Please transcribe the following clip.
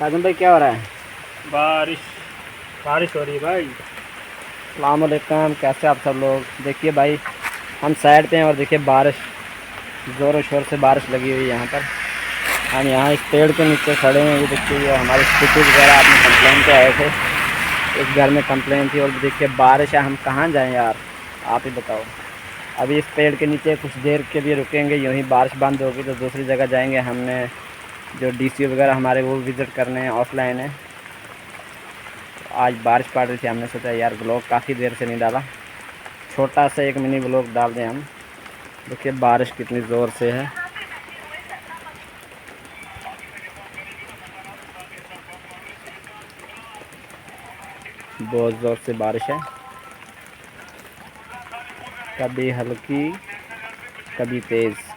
साजन भाई क्या हो रहा है? बारिश बारिश हो रही है भाई। अस्सलाम वालेकुम, कैसे आप सब लोग? देखिए भाई, हम साइड पे हैं और देखिए बारिश ज़ोरों शोर से बारिश लगी हुई है यहाँ पर। हम यहाँ इस पेड़ के नीचे खड़े हैं। ये देखिए, ये हमारी स्कूटी वगैरह आपने कंप्लेन पे आए थे, इस घर में कंप्लेन थी। और देखिए बारिश है, हम कहाँ जाएँ यार, आप ही बताओ। अभी इस पेड़ के नीचे कुछ देर के लिए रुकेंगे, यूँ ही बारिश बंद होगी तो दूसरी जगह जाएंगे। हमने जो डीसी वगैरह हमारे वो विज़िट करने हैं, ऑफलाइन है। आज बारिश पड़ रही थी, हमने सोचा यार ब्लॉग काफ़ी देर से नहीं डाला, छोटा सा एक मिनी ब्लॉग डाल दें हम। देखिए बारिश कितनी ज़ोर से है। बहुत ज़ोर से बारिश है, कभी हल्की कभी तेज़।